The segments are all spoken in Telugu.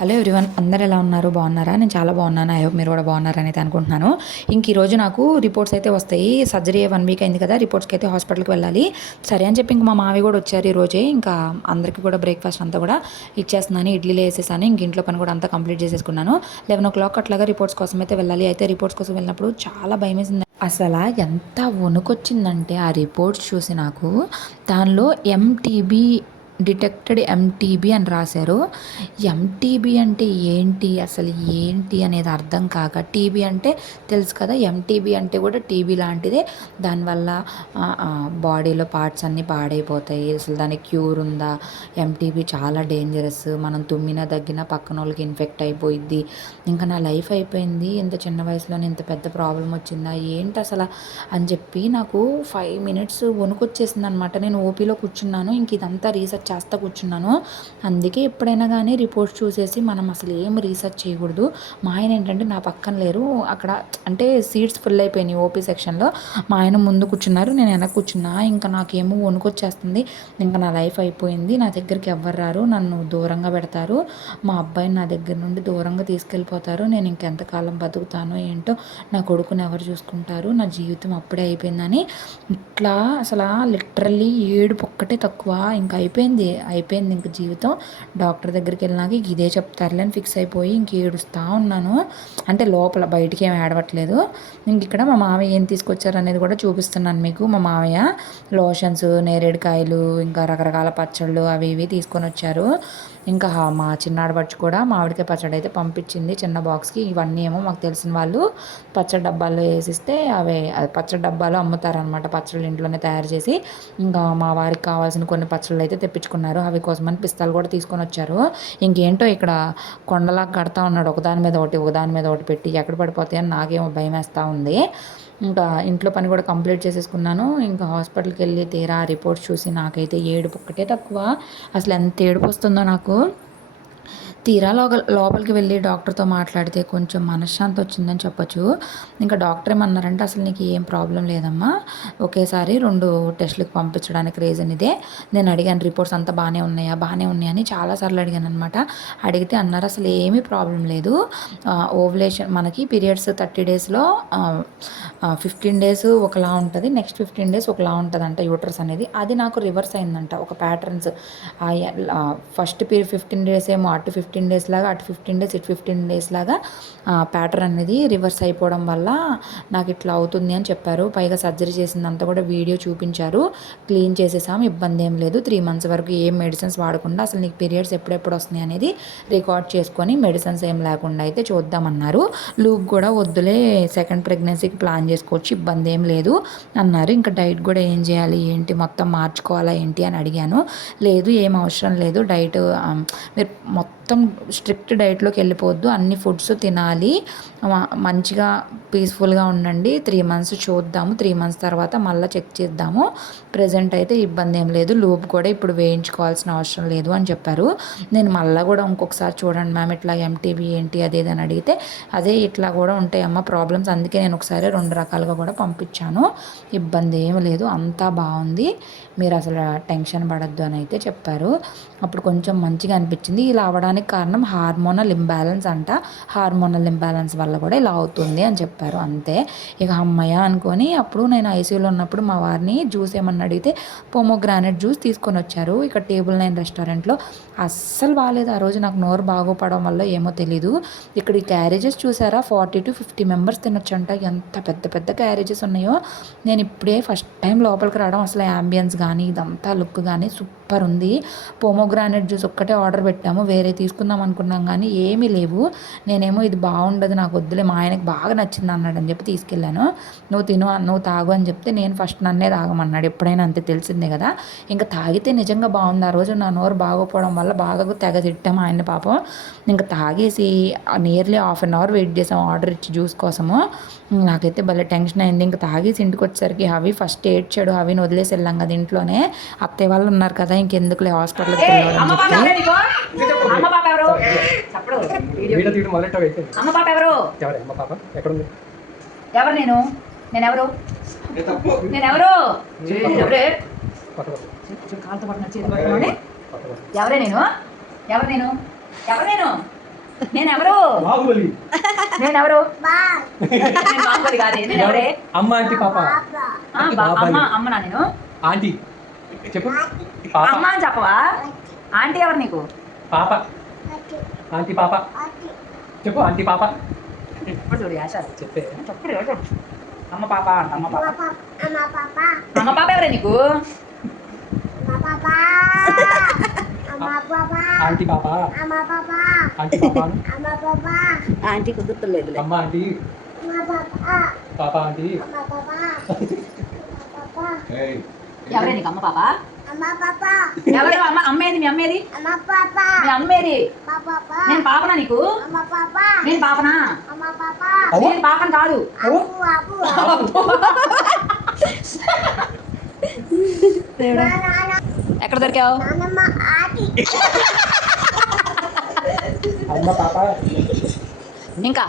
హలో ఎవ్రీవన్ అందరు ఎలా ఉన్నారు? బాగున్నారా? నేను చాలా బాగున్నాను. ఐ హోప్ మీరు కూడా బాగున్నారని అయితే అనుకుంటున్నాను. ఇంక ఈరోజు నాకు రిపోర్ట్స్ అయితే వస్తాయి. సర్జరీ వన్ వీక్ అయింది కదా రిపోర్ట్స్కి అయితే హాస్పిటల్కి వెళ్ళాలి. సరే అని చెప్పి ఇంక మా మావి కూడా వచ్చారు ఈరోజే ఇంకా అందరికీ కూడా బ్రేక్ఫాస్ట్ అంతా కూడా ఇచ్చేస్తున్నాను. ఇడ్లీలో వేసేసాను. ఇంక ఇంట్లో పని కూడా అంతా కంప్లీట్ చేసేసుకున్నాను. లెవెన్ ఓ క్లాక్ అట్లాగా రిపోర్ట్స్ కోసం అయితే వెళ్ళాలి. అయితే రిపోర్ట్స్ కోసం వెళ్ళినప్పుడు చాలా భయం వేసింది అసలు ఎంత వణుకొచ్చిందంటే ఆ రిపోర్ట్స్ చూసి నాకు దానిలో ఎంటీబీ డిటెక్టెడ్ ఎంటీబీ అని రాశారు. ఎంటీబీ అంటే ఏంటి? అసలు ఏంటి అనేది అర్థం కాక టీబీ అంటే తెలుసు కదా ఎంటీబీ అంటే కూడా టీబీ లాంటిదే. దానివల్ల బాడీలో పార్ట్స్ అన్నీ పాడైపోతాయి. అసలు దానికి క్యూర్ ఉందా? ఎంటీబీ చాలా డేంజరస్ మనం తుమ్మినా దగ్గినా పక్కన వాళ్ళకి ఇన్ఫెక్ట్ అయిపోయిద్ది. ఇంకా నా లైఫ్ అయిపోయింది. ఇంత చిన్న వయసులోనే ఇంత పెద్ద ప్రాబ్లం వచ్చిందా? ఏంటి అసలు? అని చెప్పి నాకు ఫైవ్ మినిట్స్ వణుకొచ్చేసింది అనమాట నేను ఓపీలో కూర్చున్నాను. ఇంక ఇదంతా రీసెర్చ్ చేస్తా కూర్చున్నాను. అందుకే ఎప్పుడైనా కానీ రిపోర్ట్స్ చూసేసి మనం అసలు ఏం రీసెర్చ్ చేయకూడదు. మా ఆయన ఏంటంటే నా పక్కన లేరు. అక్కడ అంటే సీట్స్ ఫుల్ అయిపోయినాయి ఓపీ సెక్షన్లో. మా ఆయన ముందు కూర్చున్నారు నేను వెనక కూర్చున్నా. ఇంకా నాకేమో వణుకొచ్చేస్తుంది. ఇంకా నా లైఫ్ అయిపోయింది. నా దగ్గరికి ఎవ్వరు రారు. నన్ను దూరంగా పెడతారు. మా అబ్బాయిని నా దగ్గర నుండి దూరంగా తీసుకెళ్ళిపోతారు. నేను ఇంకెంతకాలం బతుకుతానో ఏంటో నా కొడుకుని ఎవరు చూసుకుంటారు? నా జీవితం అప్పుడే అయిపోయిందని. ఇట్లా అసలు లిటరల్లీ ఏడుపు ఒక్కటే తక్కువ. ఇంకా అయిపోయింది. అయిపోయింది. ఇంక జీవితం. డాక్టర్ దగ్గరికి వెళ్ళినాక ఇదే చెప్తారులే అని ఫిక్స్ అయిపోయి ఇంక ఏడుస్తూ ఉన్నాను. అంటే లోపల బయటికి ఏం ఏడవట్లేదు. ఇంక ఇక్కడ మా మామయ్య ఏం తీసుకొచ్చారు అనేది కూడా చూపిస్తున్నాను మీకు. మా మామయ్య లోషన్స్ నేరేడుకాయలు ఇంకా రకరకాల పచ్చళ్ళు అవి ఇవి తీసుకొని వచ్చారు. ఇంకా మా చిన్నాడు పచ్చి కూడా మామిడికాయ పచ్చడి అయితే పంపించింది చిన్న బాక్స్కి. ఇవన్నీ ఏమో మాకు తెలిసిన వాళ్ళు పచ్చడి డబ్బాల్లో వేసిస్తే అవే అది పచ్చడి డబ్బాలో అమ్ముతారనమాట పచ్చళ్ళు ఇంట్లోనే తయారు చేసి. ఇంకా మా వారికి కావాల్సిన కొన్ని పచ్చళ్ళు అయితే తెచ్చుకున్నారు అవి కోసమని పిస్తాలు కూడా తీసుకొని వచ్చారు. ఇంకేంటో ఇక్కడ కొండలా కడతా ఉన్నాడు. ఒకదాని మీద ఒకటి ఒకదాని మీద ఒకటి పెట్టి ఎక్కడ పడిపోతాయని నాకేమో భయం వేస్తూ ఉంది. ఇంకా ఇంట్లో పని కూడా కంప్లీట్ చేసేసుకున్నాను. ఇంకా హాస్పిటల్కి వెళ్ళి తీరా రిపోర్ట్స్ చూసి నాకైతే ఏడుపు ఒక్కటే తక్కువ. అసలు ఎంత ఏడుపు వస్తుందో నాకు. తీరా లోపల లోపలికి వెళ్ళి డాక్టర్తో మాట్లాడితే కొంచెం మనశ్శాంతి వచ్చిందని చెప్పొచ్చు. ఇంకా డాక్టర్ ఏమన్నారంటే అసలు నీకు ఏం ప్రాబ్లం లేదమ్మా. ఒకేసారి రెండు టెస్టులకు పంపించడానికి రీజన్ ఇదే. నేను అడిగాను రిపోర్ట్స్ అంతా బాగానే ఉన్నాయా? బాగానే ఉన్నాయని చాలాసార్లు అడిగాను అనమాట అడిగితే అన్నారు అసలు ఏమీ ప్రాబ్లం లేదు. ఓవులేషన్ మనకి పీరియడ్స్ థర్టీ డేస్లో ఫిఫ్టీన్ డేస్ ఒకలా ఉంటుంది. నెక్స్ట్ ఫిఫ్టీన్ డేస్ ఒకలా ఉంటుంది అంట యూటర్స్ అనేది. అది నాకు రివర్స్ అయిందంట ఒక patterns. First period fifteen days ఏమో అటు ఫిఫ్టీన్ ఫిఫ్టీన్ డేస్ లాగా అటు ఫిఫ్టీన్ డేస్ ఇటు ఫిఫ్టీన్ డేస్ లాగా ప్యాటర్న్ అనేది రివర్స్ అయిపోవడం వల్ల నాకు ఇట్లా అవుతుంది అని చెప్పారు. పైగా సర్జరీ చేసిందంతా కూడా వీడియో చూపించారు. క్లీన్ చేసేసాం ఇబ్బంది ఏం లేదు. త్రీ మంత్స్ వరకు ఏం మెడిసిన్స్ వాడకుండా అసలు నీకు పీరియడ్స్ ఎప్పుడెప్పుడు వస్తున్నాయి అనేది రికార్డ్ చేసుకొని మెడిసిన్స్ ఏం లేకుండా అయితే చూద్దామన్నారు. లూప్ కూడా వద్దులే సెకండ్ ప్రెగ్నెన్సీకి ప్లాన్ చేసుకోవచ్చు ఇబ్బంది ఏం లేదు అన్నారు. ఇంకా డైట్ కూడా ఏం చేయాలి ఏంటి మొత్తం మార్చుకోవాలా ఏంటి అని అడిగాను. లేదు ఏం అవసరం లేదు. డైట్ మీరు మొత్తం మొత్తం స్ట్రిక్ట్ డైట్లోకి వెళ్ళిపోవద్దు. అన్ని ఫుడ్స్ తినాలి. మంచిగా పీస్ఫుల్గా ఉండండి. త్రీ మంత్స్ చూద్దాము. త్రీ మంత్స్ తర్వాత మళ్ళీ చెక్ చేద్దాము. ప్రజెంట్ అయితే ఇబ్బంది ఏం లేదు. లూప్ కూడా ఇప్పుడు వేయించుకోవాల్సిన అవసరం లేదు అని చెప్పారు. నేను మళ్ళీ కూడా ఇంకొకసారి చూడండి మ్యామ్ ఇట్లా ఎంటీవీ ఏంటి అదేదని అడిగితే అదే ఇట్లా కూడా ఉంటాయమ్మ ప్రాబ్లమ్స్. అందుకే నేను ఒకసారి రెండు రకాలుగా కూడా పంపించాను. ఇబ్బంది ఏం లేదు. అంతా బాగుంది. మీరు అసలు టెన్షన్ పడద్దు అని అయితే చెప్పారు. అప్పుడు కొంచెం మంచిగా అనిపించింది. ఇలా అవ్వడానికి కారణం హార్మోనల్ ఇంబ్యాలెన్స్ అంట. హార్మోనల్ ఇంబ్యాలెన్స్ వల్ల కూడా ఇలా అవుతుంది అని చెప్పారు. అంతే. ఇక అమ్మయ్య అనుకొని అప్పుడు నేను ఐసీయూలో ఉన్నప్పుడు మా వారిని జ్యూస్ ఏమన్నా అడిగితే పోమోగ్రానైట్ జ్యూస్ తీసుకొని వచ్చారు. ఇక్కడ టేబుల్ నైన్ రెస్టారెంట్లో అస్సలు బాగాలేదు ఆ రోజు నాకు నోరు బాగోపడడం వల్ల ఏమో తెలీదు. ఇక్కడ ఈ క్యారేజెస్ చూసారా? ఫార్టీ టు ఫిఫ్టీ మెంబర్స్ తినొచ్చంట. ఎంత పెద్ద పెద్ద క్యారేజెస్ ఉన్నాయో. నేను ఇప్పుడే ఫస్ట్ టైం లోపలికి రావడం అసలు యాంబియన్స్ కానీ ఇదంతా లుక్ కానీ సూపర్ ఉంది. పోమోగ్రానైట్ జ్యూస్ ఒక్కటే ఆర్డర్ పెట్టాము. వేరే తీసుకుందాం అనుకున్నాం కానీ ఏమీ లేవు. నేనేమో ఇది బాగుండదు నాకు వద్దులే మా ఆయనకి బాగా నచ్చింది అన్నాడు అని చెప్పి తీసుకెళ్ళాను. నువ్వు తిను నువ్వు తాగు అని చెప్తే నేను ఫస్ట్ నన్నే తాగమన్నాడు. ఎప్పుడైనా అంతే తెలిసిందే కదా. ఇంకా తాగితే నిజంగా బాగుంది. ఆ రోజు నా నోరు బాగోపోవడం వల్ల బాగా తెగ తిట్టాము ఆయన పాపం. ఇంకా తాగేసి nearly half an hour wait చేసాం ఆర్డర్ ఇచ్చి జ్యూస్ కోసము. నాకైతే భలే టెన్షన్ అయింది. ఇంకా తాగేసి ఇంటికి వచ్చేసరికి హవి ఫస్ట్ ఏడ్చాడు. హవిని వదిలేసి వెళ్ళాం కదా ఇంట్లోనే. అత్తయ్య వాళ్ళు ఉన్నారు కదా ఇంకెందుకులే హాస్పిటల్కి వెళ్ళాలని చెప్పి. అమ్మ పాప ఎవరు? అమ్మ ఎవరు? ఎవరే? అమ్మ ఎవరు నేను? నేను ఎవరు? నేను ఎవరు? ఎవరే? కాలుతో పట్టిన ఎవరే నేను? ఎవరు నేను? ఎవరు నేను? నేనెవరు బాహుబలి. నేనెవరు నేను బాహుబలి కాదే. నేనెవరే అమ్మ ఆంటీ పాప. ఆ, బా- అమ్మ అమ్మనా నేను. ఆంటీ. చెప్పు పాప అమ్మ అని చెప్పవా ఆంటీ ఎవరు నీకు పాప ఆంటీ పాప చెప్పు ఆంటీ పాప ఇప్పుడు చూడు యాషాలు చెప్పే చెప్పుడు చూడు అమ్మ పాప అంట అమ్మ పాప అమ్మ పాప ఎవరే నీకు ఆంటీ పాప ఆంటీ పాప ఆంటీ కుదురుతులేదు అమ్మ ఆంటీ పాప ఆంటీ ఎవరే నీకు అమ్మ పాప? ఎవరు అమ్మ? అమ్మేది మీ అమ్మేది? మీ అమ్మేది? నేను పాపనా నీకు? నేను పాపనా. నేను పాపను కాదు. ఎక్కడ దొరికావు? అమ్మ పాప. ఇంకా?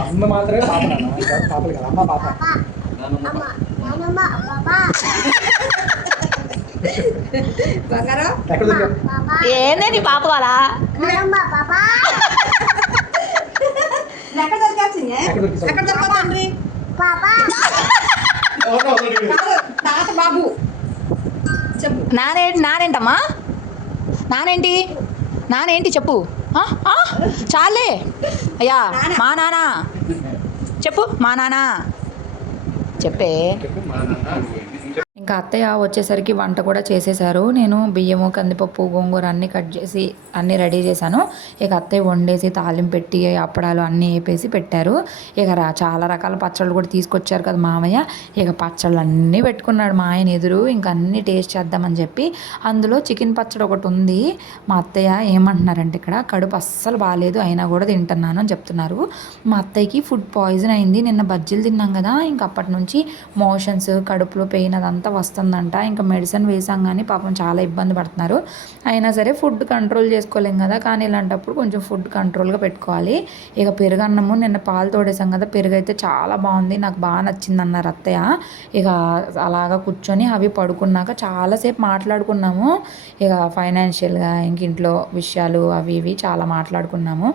అమ్మ మాత్రమే పాప పాపలు కదా. అమ్మ పాప. ఎక్కడ దొరికావు ఏందే నీ పాప వాళ్ళ? ఎక్కడ దొరికాల్సిందే ఎక్కడ దొరికింది ఎక్కడ దొరకదు తండ్రి? తాత బాబు. చెప్పు. నానేంటి నానేంటమ్మా? నానేంటి? నానేంటి చెప్పు. ఆ? ఆ? చాలే. అయ్యా మా నాన్న చెప్పు మా నాన్న చెప్పే చెప్పు మా నాన్న ఇంకా అత్తయ్య వచ్చేసరికి వంట కూడా చేసేసారు నేను బియ్యము కందిపప్పు గోంగూర అన్నీ కట్ చేసి అన్నీ రెడీ చేశాను. ఇక అత్తయ్య వండేసి తాలిం పెట్టి అప్పడాలు అన్నీ వేపేసి పెట్టారు. ఇక రా చాలా రకాల పచ్చళ్ళు కూడా తీసుకొచ్చారు కదా మామయ్య. ఇక పచ్చళ్ళు అన్నీ పెట్టుకున్నాడు మా ఆయన ఎదురు. ఇంకా అన్నీ టేస్ట్ చేద్దామని చెప్పి అందులో చికెన్ పచ్చడి ఒకటి ఉంది. మా అత్తయ్య ఏమంటున్నారంటే ఇక్కడ కడుపు అస్సలు బాగాలేదు అయినా కూడా తింటున్నాను అని చెప్తున్నారు. మా అత్తయ్యకి ఫుడ్ పాయిజన్ అయింది. నిన్న బజ్జీలు తిన్నాం కదా. ఇంకా అప్పటి నుంచి మోషన్స్ కడుపులో పెయిన్ అదంతా వస్తుందంట. ఇంకా మెడిసిన్ వేసాం కానీ పాపం చాలా ఇబ్బంది పడుతున్నారు. అయినా సరే ఫుడ్ కంట్రోల్ చేసుకోలేం కదా. కానీ ఇలాంటప్పుడు కొంచెం ఫుడ్ కంట్రోల్గా పెట్టుకోవాలి. ఇక పెరుగన్నము నిన్న పాలు తోడేసాం కదా. పెరుగు అయితే చాలా బాగుంది. నాకు బాగా నచ్చింది అన్నారు అత్తయ్య. ఇక అలాగా కూర్చొని అవి పడుకున్నాక చాలాసేపు మాట్లాడుకున్నాము. ఇక ఫైనాన్షియల్గా ఇంక ఇంట్లో విషయాలు అవి ఇవి చాలా మాట్లాడుకున్నాము.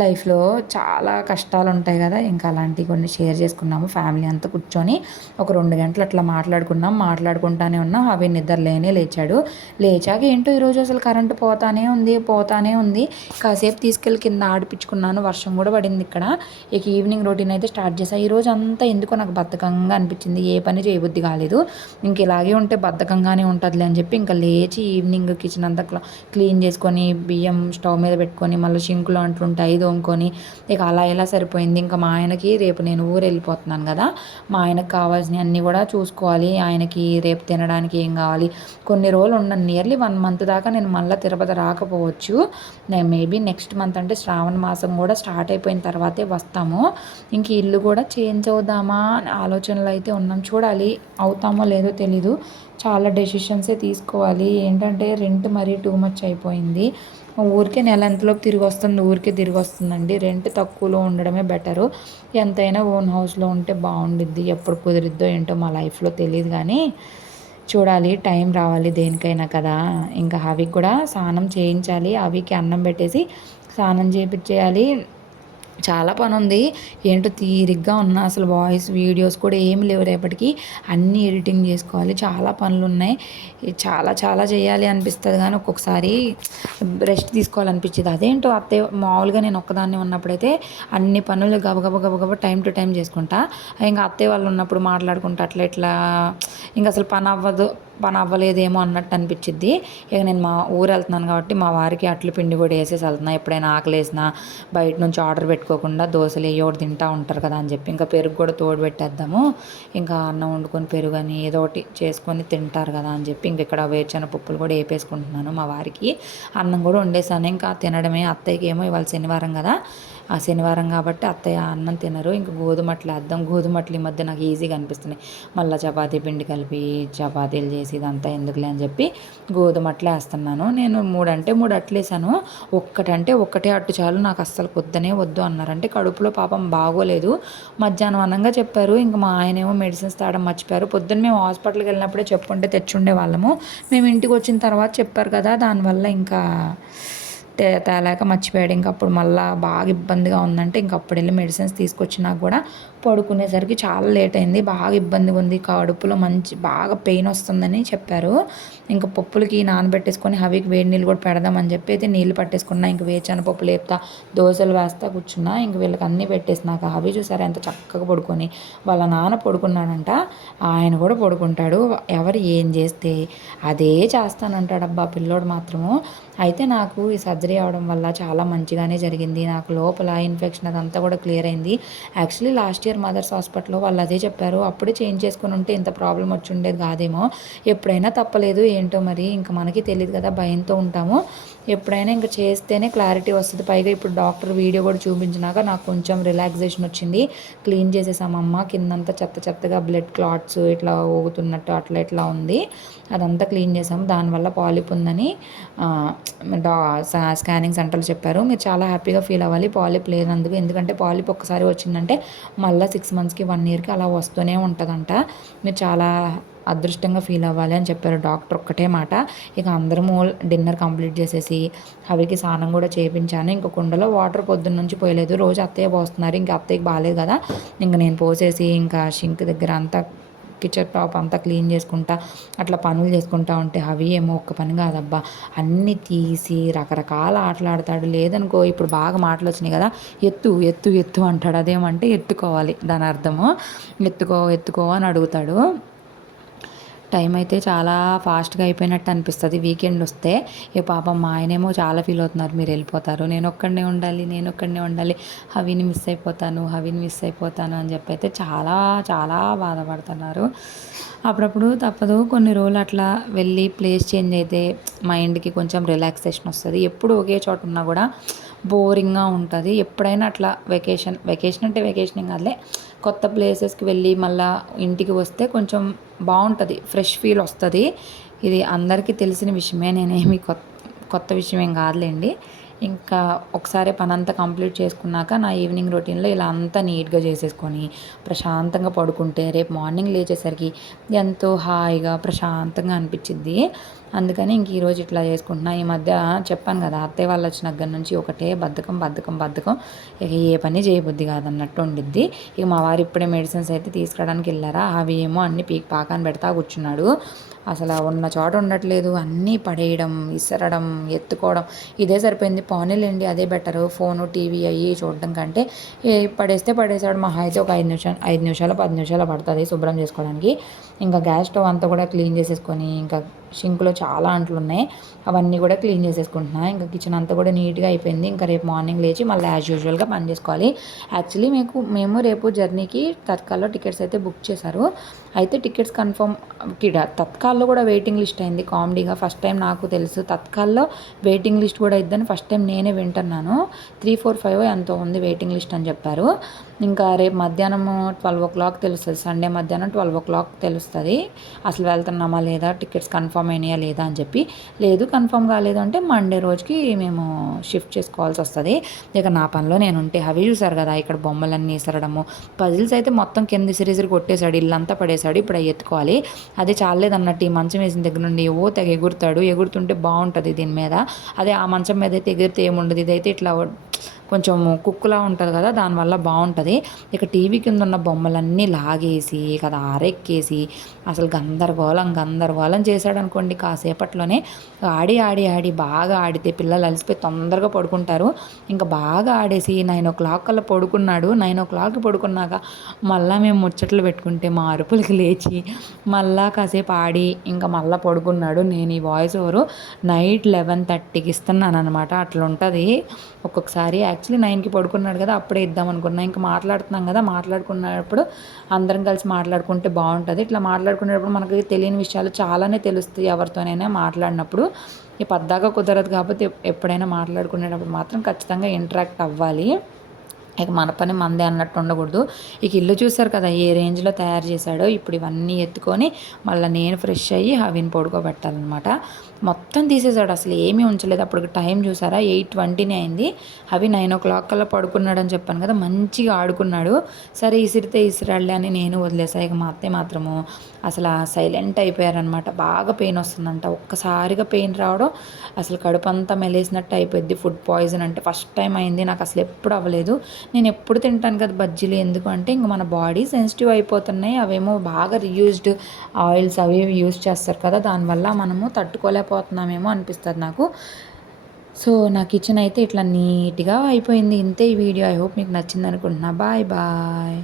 లైఫ్లో చాలా కష్టాలు ఉంటాయి కదా. ఇంకా అలాంటివి కొన్ని షేర్ చేసుకున్నాము. ఫ్యామిలీ అంతా కూర్చొని ఒక రెండు గంటలు అట్లా మాట్లాడుకున్నాం. మాట్లాడుకుంటానే ఉన్నాం అవి నిద్ర లేనే లేచాడు. లేచాక ఏంటో ఈరోజు అసలు కరెంటు పోతానే ఉంది పోతానే ఉంది. కాసేపు తీసుకెళ్ళి కింద ఆడిపించుకున్నాను వర్షం కూడా పడింది ఇక్కడ. ఇక ఈవినింగ్ రొటీన్ అయితే స్టార్ట్ చేశాను ఈరోజు అంతా ఎందుకో నాకు బద్ధకంగా అనిపించింది. ఏ పని చేయబుద్ధి కాలేదు. ఇంక ఇలాగే ఉంటే బద్ధకంగానే ఉంటుందిలే అని చెప్పి ఇంకా లేచి ఈవినింగ్ కిచెన్ అంతా క్లా- క్లీన్ చేసుకొని బియ్యం స్టవ్ మీద పెట్టుకొని మళ్ళీ షింకులు అంటుంటాయి దోముకొని ఇక అలా ఇలా సరిపోయింది? ఇంకా మా ఆయనకి రేపు నేను ఊరు వెళ్ళిపోతున్నాను కదా. మా ఆయనకు కావాల్సినవి అన్నీ కూడా చూసుకోవాలి. ఆయనకి రేపు తినడానికి ఏం కావాలి? కొన్ని రోజులు ఉండను నియర్లీ వన్ మంత్ దాకా నేను మళ్ళీ తిరుపతి రాకపోవచ్చు. నేను మేబీ నెక్స్ట్ మంత్ అంటే శ్రావణ మాసం కూడా స్టార్ట్ అయిపోయిన తర్వాతే వస్తాము. ఇంక ఇల్లు కూడా చేంజ్ అవుదామా అని ఆలోచనలు అయితే ఉన్నాం. చూడాలి అవుతామో లేదో తెలీదు. చాలా డెసిషన్సే తీసుకోవాలి. ఏంటంటే రెంట్ మరీ టూ మచ్ అయిపోయింది. ఊరికే నెల ఎంతలోపు తిరిగి వస్తుంది ఊరికే తిరిగి వస్తుందండి. రెంట్ తక్కువలో ఉండడమే బెటరు. ఎంతైనా ఓన్ హౌస్లో ఉంటే బాగుండిద్ది ఎప్పుడు కుదిరిద్దో ఏంటో మా లైఫ్లో తెలియదు కానీ చూడాలి టైం రావాలి దేనికైనా కదా. ఇంకా అవి కూడా స్నానం చేయించాలి అవికి అన్నం పెట్టేసి స్నానం చేయించేయాలి చాలా పని ఉంది ఏంటో తీరిగ్గా ఉన్న అసలు వాయిస్ వీడియోస్ కూడా ఏమి లేవు రేపటికి. అన్నీ ఎడిటింగ్ చేసుకోవాలి. చాలా పనులు ఉన్నాయి చాలా చాలా చేయాలి అనిపిస్తుంది కానీ ఒక్కొక్కసారి రెస్ట్ తీసుకోవాలనిపించింది అదేంటో అత్తయ్య మామూలుగా నేను ఒక్కదాన్ని ఉన్నప్పుడైతే అన్ని పనులు గబగబ గబగబ టైం టు టైం చేసుకుంటా. ఇంకా అత్తయ్య వాళ్ళు ఉన్నప్పుడు మాట్లాడుకుంటా అట్లా ఇట్లా. ఇంకా అసలు పని అవ్వదు పని అవ్వలేదేమో అన్నట్టు అనిపించింది ఇక నేను మా ఊరు వెళ్తున్నాను కాబట్టి మా వారికి అట్లు పిండి కూడా వేసేసి వెళ్తున్నా. ఎప్పుడైనా ఆకలి వేసినా బయట నుంచి ఆర్డర్ పెట్టుకోకుండా దోశలు ఏ తింటా ఉంటారు కదా అని చెప్పి ఇంకా పెరుగు కూడా తోడు పెట్టేద్దాము. ఇంకా అన్నం వండుకొని పెరుగు అని ఏదో ఒకటి చేసుకొని తింటారు కదా అని చెప్పి ఇంక ఇక్కడ వేరుచెన పప్పులు కూడా వేపేసుకుంటున్నాను మా వారికి. అన్నం కూడా వండేసాను ఇంకా తినడమే అత్తయ్యకి ఏమో ఇవాళ శనివారం కదా. ఆ శనివారం కాబట్టి అత్తయ్య అన్నం తినరు. ఇంకా గోధుమట్లు అద్దం గోధుమట్లు ఈ మధ్య నాకు ఈజీగా అనిపిస్తున్నాయి. మళ్ళీ చపాతీ పిండి కలిపి చపాతీలు చేసి ఇదంతా ఎందుకులే అని చెప్పి గోధుమట్లే వేస్తున్నాను. నేను మూడంటే మూడు అట్లేసాను ఒక్కటంటే ఒక్కటే అట్టు చాలు. నాకు అస్సలు వద్దనే వద్దు అన్నారంటే కడుపులో పాపం బాగోలేదు. మధ్యాహ్నం అనంగా చెప్పారు. ఇంకా మా ఆయనేమో మెడిసిన్స్ తాగడం మర్చిపోయారు. పొద్దున్న మేము హాస్పిటల్కి వెళ్ళినప్పుడే చెప్పుంటే తెచ్చుండే వాళ్ళము. మేము ఇంటికి వచ్చిన తర్వాత చెప్పారు కదా. దానివల్ల ఇంకా తేలేక మర్చిపోయాడు. ఇంక అప్పుడు మళ్ళీ బాగా ఇబ్బందిగా ఉందంటే ఇంక అప్పుడు వెళ్ళి మెడిసిన్స్ తీసుకొచ్చినా కూడా పడుకునేసరికి చాలా లేట్ అయింది బాగా ఇబ్బందిగా ఉంది కడుపులో మంచి బాగా పెయిన్ వస్తుందని చెప్పారు. ఇంకా పప్పులకి నానబెట్టేసుకొని హవికి వేడి నీళ్ళు కూడా పెడదామని చెప్పి అయితే నీళ్ళు పట్టేసుకున్నా. ఇంక వేచాను పప్పు లేపుతా దోశలు వేస్తా కూర్చున్నా. ఇంక వీళ్ళకి అన్నీ పెట్టేసినాక హవి చూసారు ఎంత చక్కగా పడుకొని. వాళ్ళ నాన్న పడుకున్నాడంట. ఆయన కూడా పడుకుంటాడు. ఎవరు ఏం చేస్తే అదే చేస్తానంటాడు అబ్బా పిల్లోడు మాత్రము. అయితే నాకు ఈ సర్జరీ అవడం వల్ల చాలా మంచిగానే జరిగింది. నాకు లోపల ఇన్ఫెక్షన్ అదంతా కూడా క్లియర్ అయింది. యాక్చువల్లీ లాస్ట్ ఇయర్ మదర్స్ హాస్పిటల్లో వాళ్ళు అదే చెప్పారు. అప్పుడే చేంజ్ చేసుకుని ఉంటే ఇంత ప్రాబ్లం వచ్చి ఉండేది కాదేమో. ఎప్పుడైనా తప్పలేదు ఏంటో మరి ఇంకా మనకి తెలియదు కదా భయంతో ఉంటాము. ఎప్పుడైనా ఇంకా చేస్తేనే క్లారిటీ వస్తుంది. పైగా ఇప్పుడు డాక్టర్ వీడియో కూడా చూపించినాక నాకు కొంచెం రిలాక్సేషన్ వచ్చింది. క్లీన్ చేసేసామమ్మ కిందంతా చెత్త చెత్తగా బ్లడ్ క్లాట్స్ ఇట్లా ఊగుతున్నట్టు అట్లా ఇట్లా ఉంది. అదంతా క్లీన్ చేసాము దానివల్ల పాలిప్ ఉందని డా స్కానింగ్ సెంటర్లు చెప్పారు. మీరు చాలా హ్యాపీగా ఫీల్ అవ్వాలి. పాలిప్ లేనందుకు. ఎందుకంటే పాలిప్ ఒక్కసారి వచ్చిందంటే మళ్ళీ సిక్స్ మంత్స్కి వన్ ఇయర్కి అలా వస్తూనే ఉంటుందంట. మీరు చాలా అదృష్టంగా ఫీల్ అవ్వాలి అని చెప్పారు. డాక్టర్ ఒక్కటే మాట. ఇక అందరము డిన్నర్ కంప్లీట్ చేసేసి అవికి స్నానం కూడా చేయించాను ఇంక కుండలో వాటర్ పొద్దున్న నుంచి పోయలేదు. రోజు అత్తయ్య పోస్తున్నారు. ఇంకా అత్తయ్యకి బాగాలేదు కదా. ఇంక నేను పోసేసి ఇంకా షింక్ దగ్గర అంతా కిచెన్ టాప్ అంతా క్లీన్ చేసుకుంటా అట్లా పనులు చేసుకుంటా ఉంటే అవి ఏమో ఒక్క పని కాదబ్బా. అన్నీ తీసి రకరకాల ఆటలు ఆడతాడు లేదనుకో ఇప్పుడు బాగా మాటలు వచ్చినాయి కదా. ఎత్తు ఎత్తు ఎత్తు అంటాడు. అదేమంటే ఎత్తుకోవాలి. దాని అర్థము. ఎత్తుకో ఎత్తుకో అని అడుగుతాడు. టైం అయితే చాలా ఫాస్ట్గా అయిపోయినట్టు అనిపిస్తుంది. వీకెండ్ వస్తే ఏ పాపం మా ఆయనేమో చాలా ఫీల్ అవుతున్నారు. మీరు వెళ్ళిపోతారు. నేను ఒక్కడనే ఉండాలి నేను ఒక్కడనే ఉండాలి. హవిని మిస్ అయిపోతాను హవిని మిస్ అయిపోతాను అని చెప్పి అయితే చాలా చాలా బాధపడుతున్నారు. అప్పుడప్పుడు తప్పదు. కొన్ని రోజులు అట్లా వెళ్ళి ప్లేస్ చేంజ్ అయితే మైండ్కి కొంచెం రిలాక్సేషన్ వస్తుంది. ఎప్పుడు ఒకే చోట ఉన్నా కూడా బోరింగ్గా ఉంటుంది. ఎప్పుడైనా అట్లా వెకేషన్ వెకేషన్ అంటే వెకేషన్ కాదులే. కొత్త ప్లేసెస్కి వెళ్ళి మళ్ళీ ఇంటికి వస్తే కొంచెం బాగుంటుంది. ఫ్రెష్ ఫీల్ వస్తుంది. ఇది అందరికీ తెలిసిన విషయమే. నేనేమి కొత్త కొత్త విషయం ఏం కాదులేండి. ఇంకా ఒకసారి పని అంతా కంప్లీట్ చేసుకున్నాక నా ఈవినింగ్ రొటీన్లో ఇలా అంతా నీట్గా చేసేసుకొని ప్రశాంతంగా పడుకుంటే రేపు మార్నింగ్ లేచేసరికి ఎంతో హాయిగా ప్రశాంతంగా అనిపించింది అందుకని ఇంక ఈరోజు ఇట్లా చేసుకుంటున్నా. ఈ మధ్య చెప్పాను కదా అత్తయ్య వాళ్ళు వచ్చిన దగ్గర నుంచి ఒకటే బద్ధకం బద్ధకం బద్ధకం. ఇక ఏ పని చేయబుద్ధి కాదన్నట్టు ఉండిద్ది. ఇక మా వారు ఇప్పుడే మెడిసిన్స్ అయితే తీసుకురావడానికి వెళ్ళారా? అవి ఏమో అన్ని పీక్ పాకాన్ని పెడతా కూర్చున్నాడు. అసలు ఉన్న చోట ఉండట్లేదు. అన్నీ పడేయడం విసరడం ఎత్తుకోవడం. ఇదే సరిపోయింది. పోనీలేండి అదే బెటరు ఫోను టీవీ అయ్యి చూడడం కంటే పడేస్తే పడేసాడు మహా అయితే ఒక ఐదు నిమిషాలు ఐదు నిమిషాలు పది నిమిషాలు పడుతుంది శుభ్రం చేసుకోవడానికి. ఇంకా గ్యాస్ స్టవ్ అంతా కూడా క్లీన్ చేసేసుకొని ఇంకా షింక్లో చాలా అంట్లు ఉన్నాయి అవన్నీ కూడా క్లీన్ చేసేసుకుంటున్నా. ఇంకా కిచెన్ అంతా కూడా నీట్గా అయిపోయింది. ఇంకా రేపు మార్నింగ్ లేచి మళ్ళీ యాజ్ యూజువల్గా పని చేసుకోవాలి. యాక్చువల్లీ మీకు మేము రేపు జర్నీకి తత్కాల్లో టికెట్స్ అయితే బుక్ చేశారు. అయితే టికెట్స్ కన్ఫర్మ్ తత్కాల్లో కూడా వెయిటింగ్ లిస్ట్ అయింది కామెడీగా. ఫస్ట్ టైం నాకు తెలుసు. తత్కాల్లో వెయిటింగ్ లిస్ట్ కూడా ఇద్దని ఫస్ట్ టైం నేనే వింటున్నాను. త్రీ ఫోర్ ఫైవ్ ఎంతో ఉంది వెయిటింగ్ లిస్ట్ అని చెప్పారు. ఇంకా రేపు మధ్యాహ్నం ట్వెల్వ్ ఓ క్లాక్ తెలుస్తుంది. సండే మధ్యాహ్నం ట్వెల్వ్ ఓ క్లాక్ తెలుస్తుంది. అసలు వెళ్తున్నామా లేదా? టికెట్స్ కన్ఫర్మ్ అయినాయా లేదా అని చెప్పి. లేదు కన్ఫర్మ్ కాలేదు అంటే మండే రోజుకి మేము షిఫ్ట్ చేసుకోవాల్సి వస్తుంది. ఇక నా పనిలో నేను ఉంటే అవి చూసారు కదా ఇక్కడ బొమ్మలన్నీ విసరడము. పజిల్స్ అయితే మొత్తం కింద సిరిసిరి కొట్టేశాడు. ఇల్లంతా పడేశాడు ఇప్పుడు అవి ఎత్తుకోవాలి. అది చాలేదు అన్నట్టు ఈ మంచం వేసిన దగ్గర నుండి ఓ తెగ ఎగురుతాడు. ఎగురుతుంటే బాగుంటుంది దీని మీద. అదే ఆ మంచం మీద అయితే ఎగిరితే ఏముండదు. ఇదైతే ఇట్లా కొంచెం కుక్కులా ఉంటుంది కదా దానివల్ల బాగుంటుంది. ఇక టీవీ కింద ఉన్న బొమ్మలన్నీ లాగేసి కదా ఆరెక్కేసి అసలు గందరగోళం గందరగోళం చేశాడు అనుకోండి కాసేపట్లోనే ఆడి ఆడి ఆడి బాగా ఆడితే పిల్లలు అలసిపోయి తొందరగా పడుకుంటారు. ఇంకా బాగా ఆడేసి నైన్ ఓ క్లాక్ కల్లా పడుకున్నాడు. నైన్ ఓ క్లాక్ పడుకున్నాక మళ్ళీ మేము ముచ్చట్లు పెట్టుకుంటే మా అరుపులకి లేచి మళ్ళా కాసేపు ఆడి ఇంకా మళ్ళీ పడుకున్నాడు. నేను ఈ వాయిస్ ఓవరు నైట్ లెవెన్ థర్టీకి ఇస్తున్నాను అనమాట అట్లా ఉంటుంది ఒక్కొక్కసారి. యాక్చువల్లీ నైన్కి పడుకున్నాడు కదా అప్పుడే ఇద్దాం అనుకున్నా. ఇంకా మాట్లాడుతున్నాం కదా మాట్లాడుకున్నప్పుడు అందరం కలిసి మాట్లాడుకుంటే బాగుంటుంది. ఇట్లా మాట్లాడుకునేటప్పుడు మనకి తెలియని విషయాలు చాలానే తెలుస్తాయి ఎవరితోనైనా మాట్లాడినప్పుడు. ఈ పద్దాగా కుదరదు కాబట్టి ఎప్పుడైనా మాట్లాడుకునేటప్పుడు మాత్రం ఖచ్చితంగా ఇంటరాక్ట్ అవ్వాలి. ఇక మన పని మందే అన్నట్టు ఉండకూడదు. ఇక ఇల్లు చూసారు కదా ఏ రేంజ్లో తయారు చేశాడో ఇప్పుడు ఇవన్నీ ఎత్తుకొని మళ్ళీ నేను ఫ్రెష్ అయ్యి హవిని పడుకోబెట్టాలన్నమాట. మొత్తం తీసేశాడు. అసలు ఏమీ ఉంచలేదు. అప్పుడు టైం చూసారా? ఎయిట్ ట్వంటీనే అయింది. అవి నైన్ ఓ క్లాక్ కల్లా పడుకున్నాడు అని చెప్పాను కదా మంచిగా ఆడుకున్నాడు. సరే ఇసిరితే ఇసిరాళ్ళే అని నేను వదిలేసా. ఇక మా అత్తయ్య మాత్రము అసలు సైలెంట్ అయిపోయారనమాట బాగా పెయిన్ వస్తుందంట. ఒక్కసారిగా పెయిన్ రావడం అసలు కడుపు అంతా మెలేసినట్టు అయిపోద్ది ఫుడ్ పాయిజన్ అంటే ఫస్ట్ టైం అయింది. నాకు అసలు ఎప్పుడు అవ్వలేదు. నేను ఎప్పుడు తింటాను కదా బజ్జీలు. ఎందుకు అంటే ఇంక మన బాడీ సెన్సిటివ్ అయిపోతున్నాయి. అవేమో బాగా రియూజ్డ్ ఆయిల్స్ అవి యూజ్ చేస్తారు కదా. దానివల్ల మనము తట్టుకోలేకపోతున్నామేమో అనిపిస్తుంది నాకు. సో నా కిచెన్ అయితే ఇట్లా నీట్గా అయిపోయింది. ఇంతే ఈ వీడియో. ఐ హోప్ మీకు నచ్చింది అనుకుంటున్నా బాయ్ బాయ్.